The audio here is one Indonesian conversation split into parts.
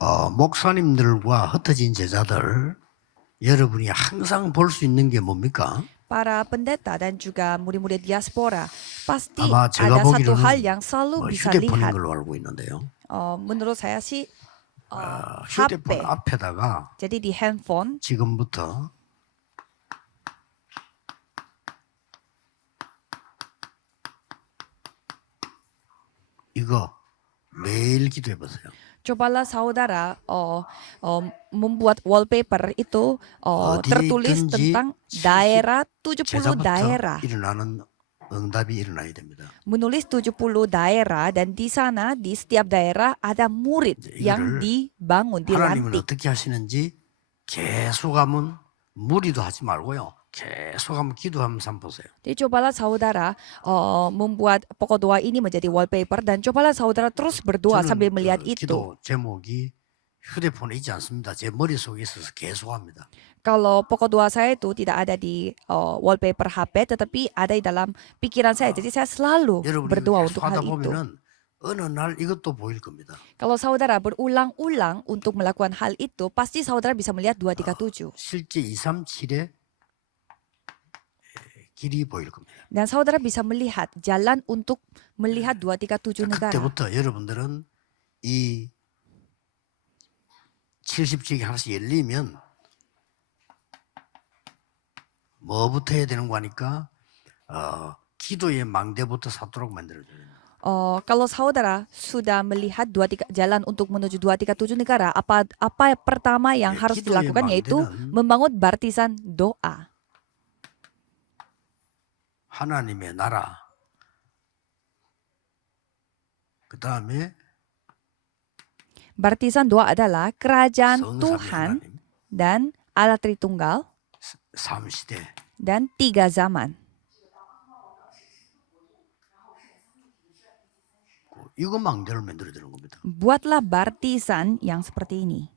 목사님들과 흩어진 제자들 여러분이 항상 볼 수 있는 게 뭡니까? Para pendeta dan juga murid-murid diaspora pasti 아마 제가 ada satu hal 보기로는 yang selalu bisa 휴대폰인 lihat. 걸로 알고 있는데요. Menurut saya sih 휴대폰 HP. 앞에다가 Jadi di handphone 지금부터 이거 매일 기도해 보세요. cobalah saudara membuat wallpaper itu tertulis 어디든지 tentang daerah 70 제자부터 daerah. 일어나는 응답이 일어나야 됩니다. Menulis 70 daerah dan di sana di setiap daerah ada murid yang 이거를 dibangun, 하나님은 dilantik. 어떻게 하시는지 계속 하면 무리도 하지 말고요. 계속 한번 기도하면서 한번 보세요. Jadi cobalah saudara membuat pokok doa ini menjadi wallpaper dan cobalah saudara terus berdoa sambil melihat itu. 기도 제목이 휴대폰에 있지 않습니다. 제 머릿속에 있어서 계속 합니다. Kalau pokok doa saya itu tidak ada di wallpaper HP tetapi ada di dalam pikiran saya. Jadi saya selalu 여러분이 berdoa 계속 untuk 하다 hal itu. 보면은 어느 날 이것도 보일 겁니다. Kalau saudara berulang-ulang untuk melakukan hal itu, pasti saudara bisa melihat 237. 실제 237의 길이 보일 겁니다. Dan saudara bisa melihat jalan untuk melihat 237 negara. 그때부터 여러분들은 이 70쪽이 하나씩 열리면 뭐부터 해야 되는 거 하니까 기도의 망대부터 삿도록 만들어줘요. Kalau saudara sudah melihat jalan untuk menuju 237 negara, apa pertama yang harus dilakukan yaitu membangun baptisan doa. 하나님의 나라. 그다음에 Baptisan doa adalah kerajaan 성삼위 Tuhan 하나님, dan Allah Tritunggal 삼시대. dan 3 zaman. 이거 망대를 만들어야 되는 겁니다. Buatlah baptisan yang seperti ini.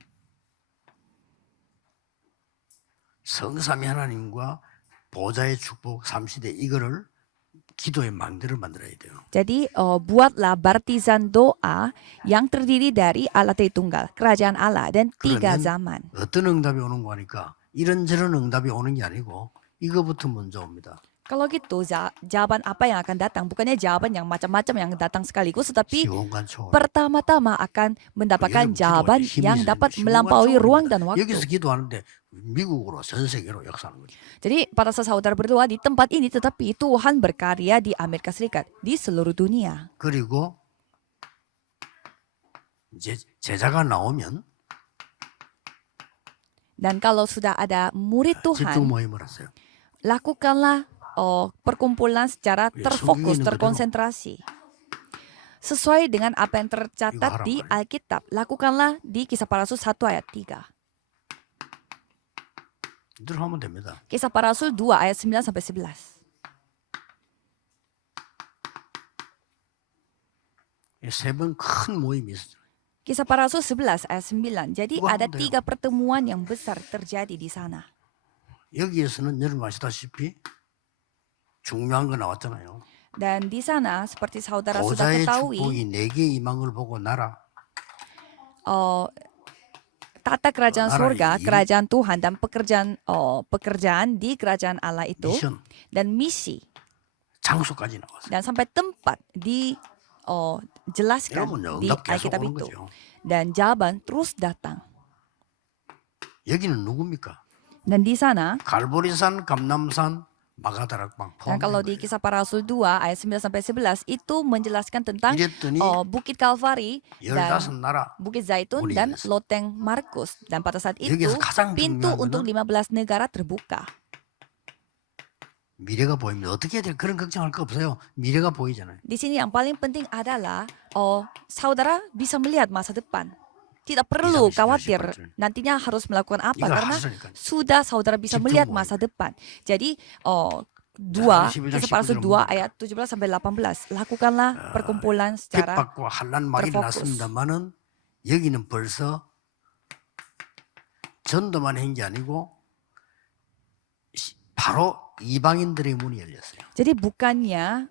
성삼위 하나님과 보좌의 축복 삼시대 이거를 기도의 망대를 만들어야 돼요. Jadi buatlah baptisan doa yang terdiri dari Allah Tritunggal, kerajaan Allah dan 3 zaman. 어떤 응답이 오는 거니까 이런저런 응답이 오는 게 아니고 이거부터 먼저 옵니다. Kalau gitu, jawaban apa yang akan datang? Bukannya jawaban yang macam-macam yang datang sekaligus, tetapi 시공간 초월. pertama-tama akan mendapatkan jawaban yang dapat melampaui ruang dan waktu. 여기서 기도하는데 미국으로 전 세계로 역사하는 거죠. Jadi pada saat saudara berdoa di tempat ini, tetapi Tuhan berkarya di Amerika Serikat, di seluruh dunia. 그리고 이제 제자가 나오면 Dan kalau sudah ada murid 집중 Tuhan, 모임을 하세요. lakukanlah perkumpulan secara terfokus, terkonsentrasi. Sesuai dengan apa yang tercatat di Alkitab, lakukanlah di Kisah Para Rasul 1 ayat 3. 늘 하면 됩니다. Kisah Para Rasul 2 ayat 9 sampai 11. 세 번 큰 모임이 있어요. Kisah Para Rasul 11 ayat 9. Jadi Wah, ada bener. 3 pertemuan yang besar terjadi di sana. 여기에서는 여러분 아시다시피 중요한 거 나왔잖아요. Dan di sana seperti saudara sudah 보좌의 ketahui, 축복이 내게 임한 걸 보고 나라. tata kerajaan surga, Narai. kerajaan Tuhan dan pekerjaan di kerajaan Allah itu 미션 dan misi 장소까지 나왔어요. dan sampai tempat dijelaskan 여러분 di 응답 계속 Alkitab 오는 itu. 거죠. Dan jawaban terus datang. 여기는 누굽니까? Dan di sana, 갈보리산, 감남산, 마가다락방 dan kalau di 포함된 거예요. Kisah Para Rasul 2 ayat 9 sampai 11 itu menjelaskan tentang 이랬더니 Bukit Kalvari dan 15나라 Bukit Zaitun 문이 dan 열렸어요. Loteng Markus. Dan pada saat itu 여기서 가장 pintu 중요한 untuk 거는 15 negara terbuka. 미래가 보이면 어떻게 해야 될 그런 걱정할 거 없어요. 미래가 보이잖아요. Di sini yang paling penting adalah saudara bisa melihat masa depan. Tidak perlu khawatir nantinya harus melakukan apa 이걸 karena 하시니까. sudah saudara bisa melihat masa depan. Jadi 2 Kisah Para Rasul 2 ayat 17 sampai 18 lakukanlah perkumpulan secara 핍박과 환난 막이 terfokus. 났습니다만은 여기는 벌써 전도만 한 게 아니고 바로 이방인들의 문이 열렸어요. Jadi bukannya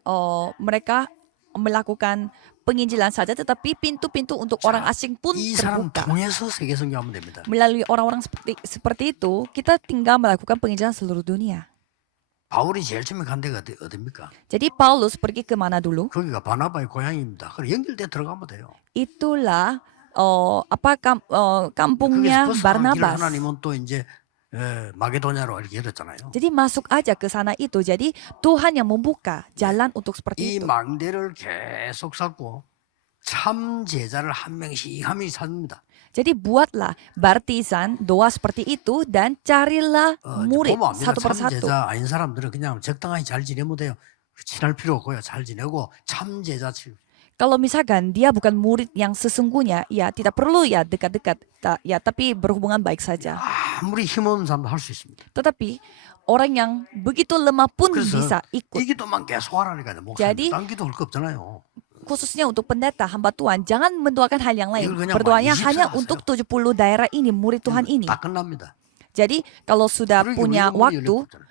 mereka melakukan penginjilan saja, tetapi pintu-pintu untuk orang asing pun 이 사람 terbuka. 통해서 세계 선교하면 됩니다. Melalui orang-orang seperti itu, kita tinggal melakukan penginjilan seluruh dunia. 바울이 제일 처음에 간 데가 어딥니까? Jadi Paulus pergi ke mana dulu? 거기가 바나바의 고향입니다. 그래 연결돼 들어가면 돼요. Itulah 거기서 kampungnya 벗어나는 길을 Barnabas. 하나님은 또 이제 마게도냐로 이렇게 열었잖아요. Jadi masuk aja ke sana itu. Jadi Tuhan yang membuka jalan untuk seperti 이 itu. 망대를 계속 쌓고 참 제자를 한 명씩 찾습니다. Jadi buatlah baptisan doa seperti itu dan carilah murid 보면 압니다. satu 참 persatu. 제자 아닌 사람들은 그냥 적당히 잘 지내면 돼요. 친할 필요 없고요. 잘 지내고 참 제자 Kalau misalkan dia bukan murid yang sesungguhnya, ya tidak perlu ya dekat-dekat, ya tapi berhubungan baik saja. 아무리 힘없는 사람도 할 수 있습니다. Tetapi orang yang begitu lemah pun 그래서 bisa ikut. 이 기도만 계속 하라니까요. jadi, 목사님 딴 기도 할 거 없잖아요. Khususnya untuk pendeta hamba Tuhan, jangan mendoakan hal yang lain. 이걸 그냥 Berdoanya 24 hanya 하세요. untuk 70 daerah ini, murid Tuhan ini. 다 끝납니다. Jadi kalau sudah 그러기 punya 우리가 문이 waktu, 열렸잖아요.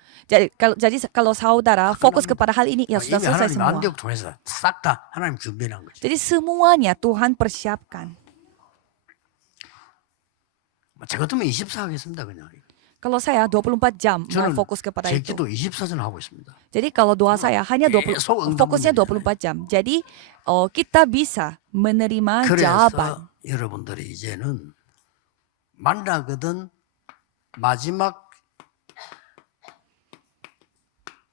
jadi kalau saudara fokus kepada hal ini, ya sudah 이미 selesai 하나님 semua. 안디옥 통해서 싹 다 하나님 준비한 거죠. Jadi semuanya Tuhan persiapkan. 저 같으면 24 하겠습니다. 그냥. Kalau saya 24 jam mau 저는 fokus kepada 제 itu. 기도 24전 하고 있습니다. Jadi kalau doa saya hanya 20, 계속 응답 fokusnya 문제잖아요. 24 jam. Jadi kita bisa menerima jawaban. 그래서 여러분들이 이제는 만나거든 마지막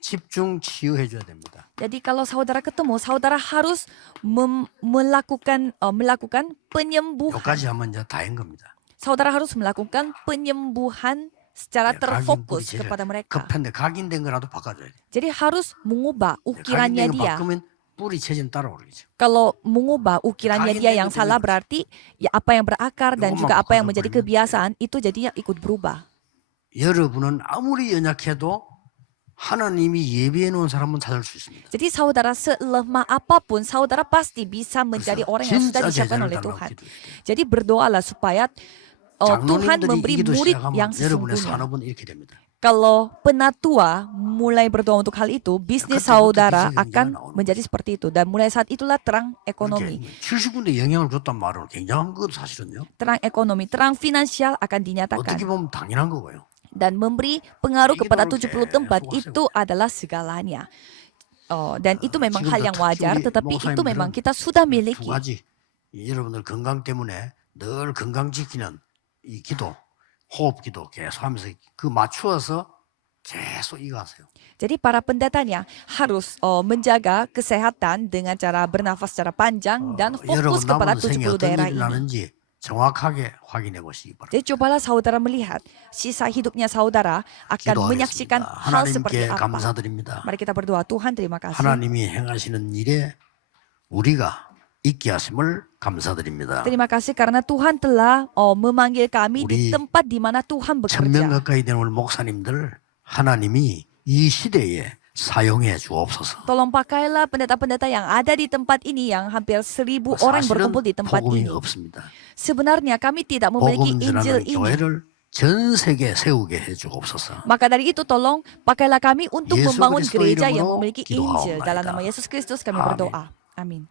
집중 치유해 줘야 됩니다. Jadi kalau saudara ketemu, saudara harus melakukan penyembuhan. 여기까지 하면 이제 다인 겁니다. Saudara harus melakukan penyembuhan secara terfokus kepada mereka. 급한데 각인된 거라도 바꿔줘야 돼. Jadi harus mengubah ukirannya 각인된 거 dia. 바꾸면 뿌리 체질 따라오르겠죠. Kalau mengubah ukirannya dia yang 각인된 salah 거는 berarti ya apa yang berakar dan 요것만 juga apa yang menjadi 바꿔버리면 kebiasaan itu jadinya ikut berubah. 여러분은 아무리 연약해도 하나님이 예비해 놓은 사람은 찾을 수 있습니다. Jadi saudara selemah apapun, saudara pasti bisa menjadi 그래서 orang yang sudah 진짜 disiapkan 제자를 oleh 달라고 Tuhan. 기도해요. Jadi berdoalah supaya Tuhan 장로님들이 memberi 이 기도 murid 시작하면 yang 여러분의 sesungguhnya. 산업은 이렇게 됩니다. Kalau penatua mulai berdoa untuk hal itu, bisnis 그때부터 saudara 기적의 akan 영향이 나오는 menjadi seperti itu. Dan mulai saat itulah terang ekonomi. 70군데 영향을 줬단 말은 굉장한 것 사실은요. Terang ekonomi, terang finansial akan dinyatakan. 어떻게 보면 당연한 거고요. Dan memberi pengaruh kepada Itu 70 tempat kayak itu adalah segalanya. Dan itu memang hal yang 지금도 wajar, 특히 우리 tetapi itu memang 목사님들은 kita sudah 두 miliki. 가지 여러분들 건강 때문에 늘 건강 지키는 이 기도, 호흡 기도 계속 하면서 그 맞추어서 계속 이거 하세요. Jadi para pendetanya harus menjaga kesehatan dengan cara bernafas secara panjang dan 여러분 fokus kepada 남은 생에 70 어떤 daerah 일이 ini. 나는지 정확하게 확인해 보시기 바랍니다. Jadi cobalah saudara melihat sisa hidupnya saudara akan menyaksikan 기도하겠습니다. hal seperti 하나님께 apa. 감사드립니다. Mari kita berdoa. Tuhan, terima kasih. 하나님이 행하시는 일에 우리가 있게 하심을 감사드립니다. Terima kasih karena Tuhan telah memanggil kami di 우리 tempat di mana Tuhan 1000명 bekerja. 가까이 되는 우리 목사님들 하나님이 이 시대에 사용해 주옵소서. Tolong pakailah pendeta-pendeta yang ada di tempat ini, yang hampir 1000 orang 사실은 berkumpul di tempat 복음이 ini. 없습니다. Sebenarnya kami tidak memiliki 복음 Injil 전하는 ini. 교회를 전 세계에 세우게 해 주옵소서. Maka dari itu tolong pakailah kami untuk Yesus membangun Kristus gereja yang 이름으로 memiliki 기도하옵나이다. Injil. Dalam nama Yesus Kristus kami 아멘. berdoa. Amin.